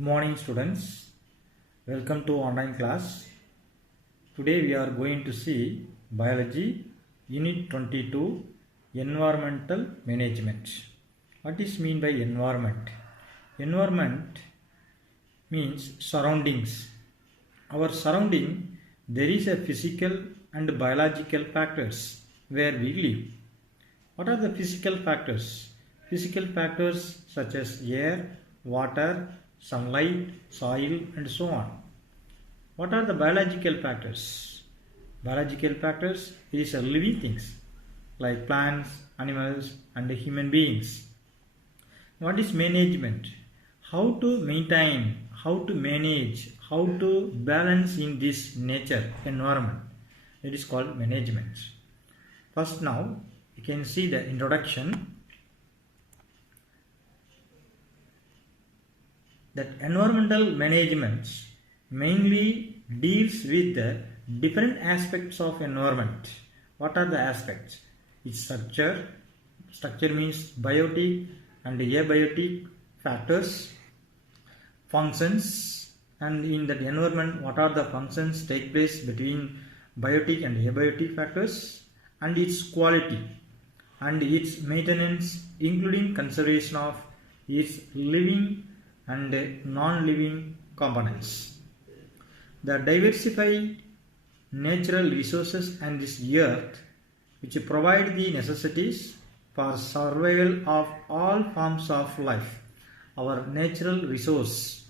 Good morning students, welcome to online class. Today we are going to see Biology Unit 22 Environmental Management. What is mean by environment? Environment means surroundings. Our surrounding, there is a physical and biological factors where we live. What are the physical factors? Physical factors such as air, water, sunlight, soil and so on. What are the biological factors? Biological factors is living things like plants, animals and human beings. What is management? How to maintain, how to manage, how to balance in this nature environment. It is called management. First now you can see the introduction. That environmental management mainly deals with the different aspects of environment. What are the aspects? Its structure. Structure means biotic and abiotic factors, functions, and in that environment what are the functions take place between biotic and abiotic factors, and its quality and its maintenance, including conservation of its living and non-living components. The diversified natural resources on this earth which provide the necessities for survival of all forms of life. Our natural resource,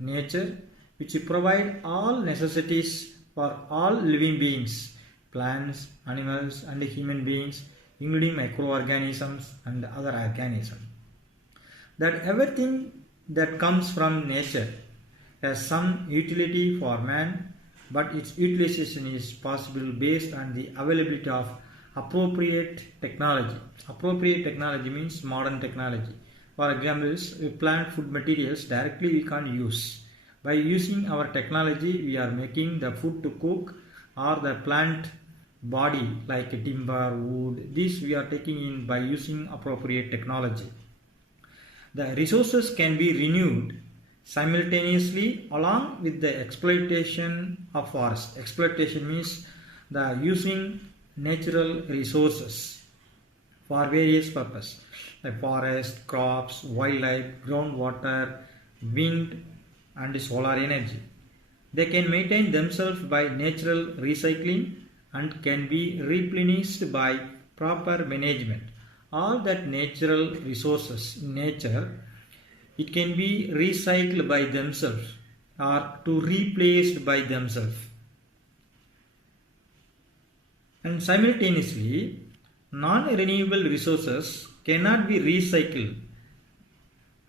nature, which provide all necessities for all living beings, plants, animals and human beings, including microorganisms and other organisms. That everything that comes from nature has some utility for man, but its utilization is possible based on the availability of appropriate technology. Appropriate technology means modern technology. For example, plant food materials directly we can't use. By using our technology, we are making the food to cook or the plant body like timber, wood. This we are taking in by using appropriate technology. The resources can be renewed simultaneously along with the exploitation of forest. Exploitation means the using natural resources for various purposes like forest, crops, wildlife, groundwater, wind and solar energy. They can maintain themselves by natural recycling and can be replenished by proper management. All that natural resources in nature, it can be recycled by themselves or to replaced by themselves. And simultaneously, non-renewable resources cannot be recycled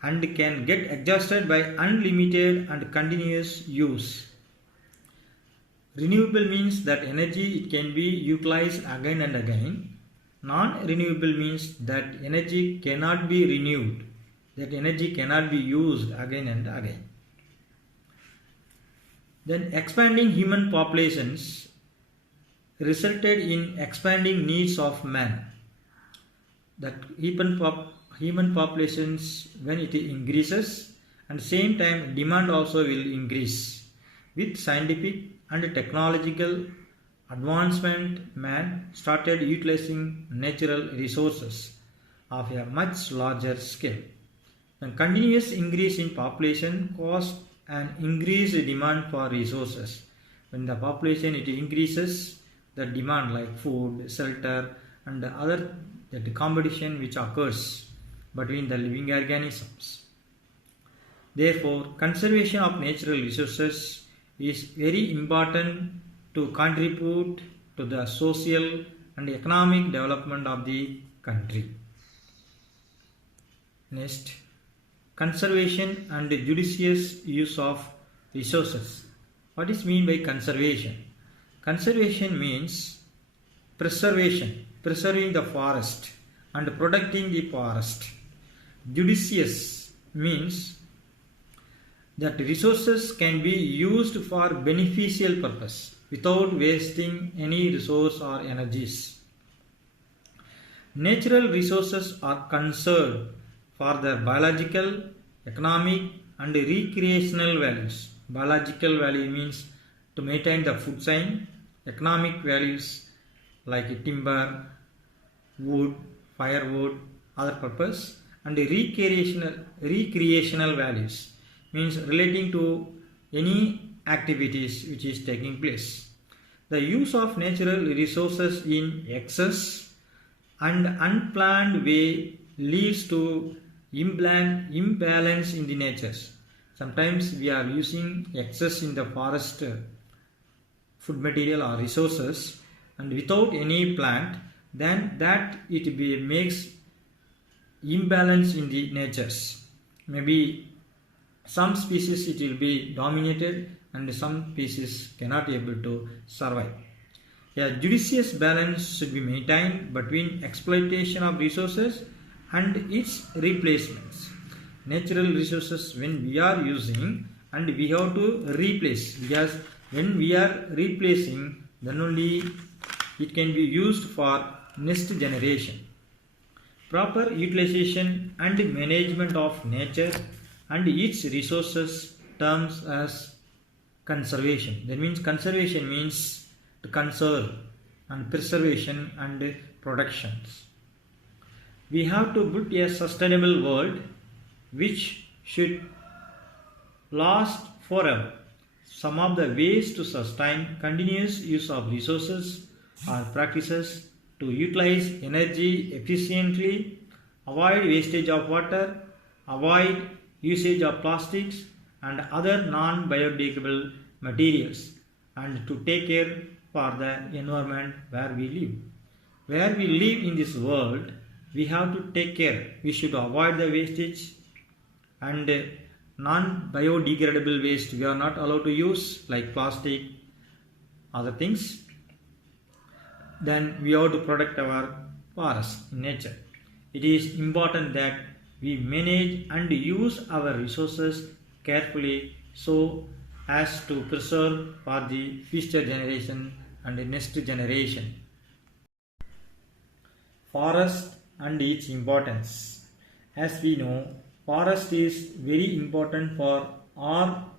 and can get exhausted by unlimited and continuous use. Renewable means that energy it can be utilized again and again. Non-renewable means that energy cannot be renewed, that energy cannot be used again and again. Then expanding human populations resulted in expanding needs of man. That human populations, when it increases, and same time demand also will increase. With scientific and technological advancement, man started utilizing natural resources of a much larger scale. The continuous increase in population caused an increased demand for resources. When the population it increases, the demand like food, shelter and other that competition which occurs between the living organisms. Therefore, conservation of natural resources is very important to contribute to the social and economic development of the country. Next, conservation and judicious use of resources. What is mean by conservation? Conservation means preservation, preserving the forest and protecting the forest. Judicious means that resources can be used for beneficial purpose without wasting any resource or energies. Natural resources are conserved for their biological, economic and recreational values. Biological value means to maintain the food chain. Economic values like timber, wood, firewood, other purpose. And recreational values means relating to any activities which is taking place. The use of natural resources in excess and unplanned way leads to imbalance in the natures. Sometimes we are using excess in the forest food material or resources and without any plant, then that makes imbalance in the natures. Maybe some species it will be dominated and some species cannot able to survive. A judicious balance should be maintained between exploitation of resources and its replacements. Natural resources when we are using and we have to replace, because when we are replacing then only it can be used for next generation. Proper utilization and management of nature and its resources terms as conservation. That means conservation means to conserve, and preservation and protections. We have to build a sustainable world which should last forever. Some of the ways to sustain continuous use of resources are practices to utilize energy efficiently, avoid wastage of water, avoid usage of plastics and other non-biodegradable materials, and to take care for the environment where we live. Where we live in this world, we have to take care. We should avoid the wastage and non-biodegradable waste we are not allowed to use, like plastic, other things. Then we have to protect our forest, nature. It is important that we manage and use our resources carefully so as to preserve for the future generation and the next generation. Forest and its importance. As we know, forest is very important for all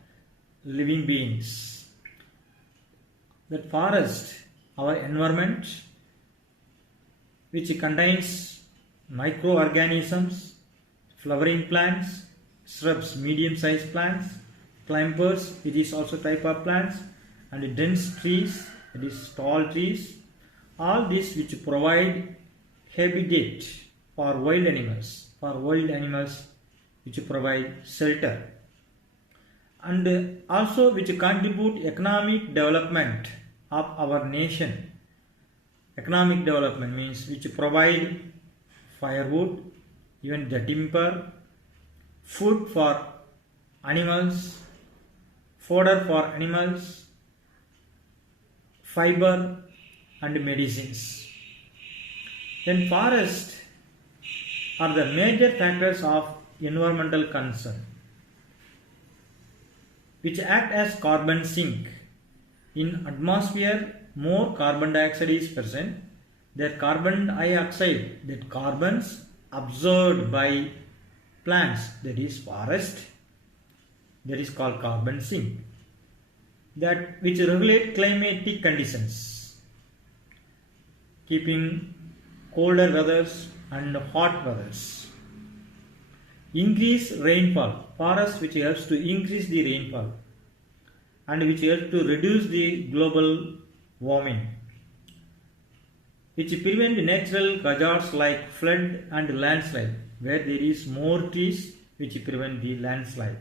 living beings. That forest, our environment, which contains microorganisms, flowering plants, shrubs, medium-sized plants, climbers, it is also type of plants, and dense trees, it is tall trees, all these which provide habitat for wild animals which provide shelter, and also which contribute economic development of our nation. Economic development means which provide firewood, even the timber, food for animals, fodder for animals, fiber and medicines. Then forests are the major factors of environmental concern, which act as carbon sink. In atmosphere, more carbon dioxide is present. That carbon dioxide, that carbons absorbed by plants, that is forest, that is called carbon sink, that which regulate climatic conditions, keeping colder weathers and hot weathers. Increase rainfall, forest which helps to increase the rainfall and which helps to reduce the global warming, which prevent natural hazards like flood and landslide. Where there is more trees, which prevent the landslide,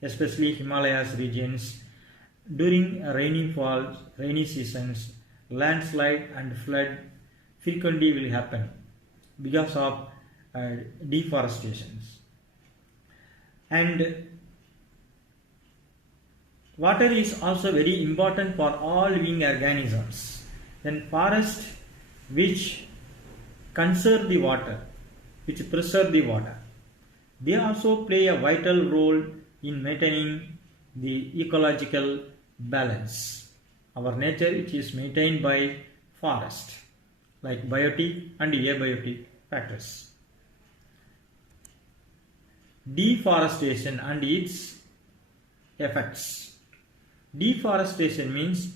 especially Himalayas regions. During rainy seasons, landslide and flood frequently will happen because of deforestation. And water is also very important for all living organisms. Then forest which conserve the water, which preserve the water, they also play a vital role in maintaining the ecological balance. Our nature which is maintained by forest, like biotic and abiotic factors. Deforestation and its effects. Deforestation means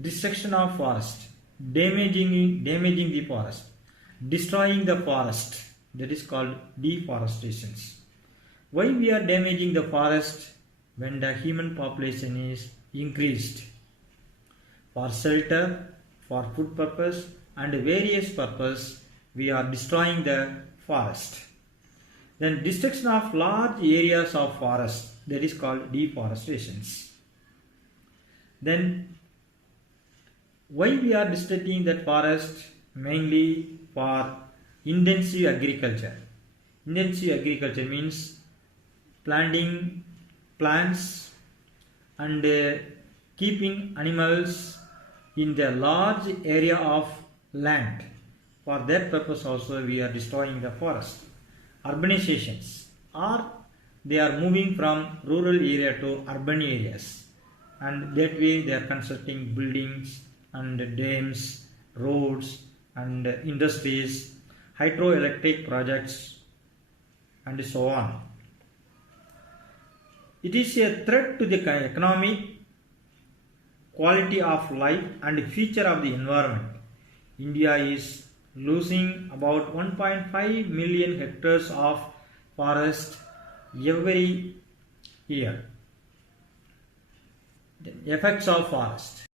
destruction of forest, damaging the forest, destroying the forest. That is called deforestation. Why we are damaging the forest? When the human population is increased, for shelter, for food purpose and various purpose, we are destroying the forest. Then destruction of large areas of forest, that is called deforestation. Then why we are destroying that forest? Mainly for intensive agriculture. Intensive agriculture means planting plants and keeping animals in the large area of land. For that purpose also we are destroying the forest. Urbanizations, or they are moving from rural area to urban areas, and that way they are constructing buildings and dams, roads and industries, hydroelectric projects and so on. It is a threat to the economic quality of life and future of the environment. India is losing about 1.5 million hectares of forest every year. The effects of forest.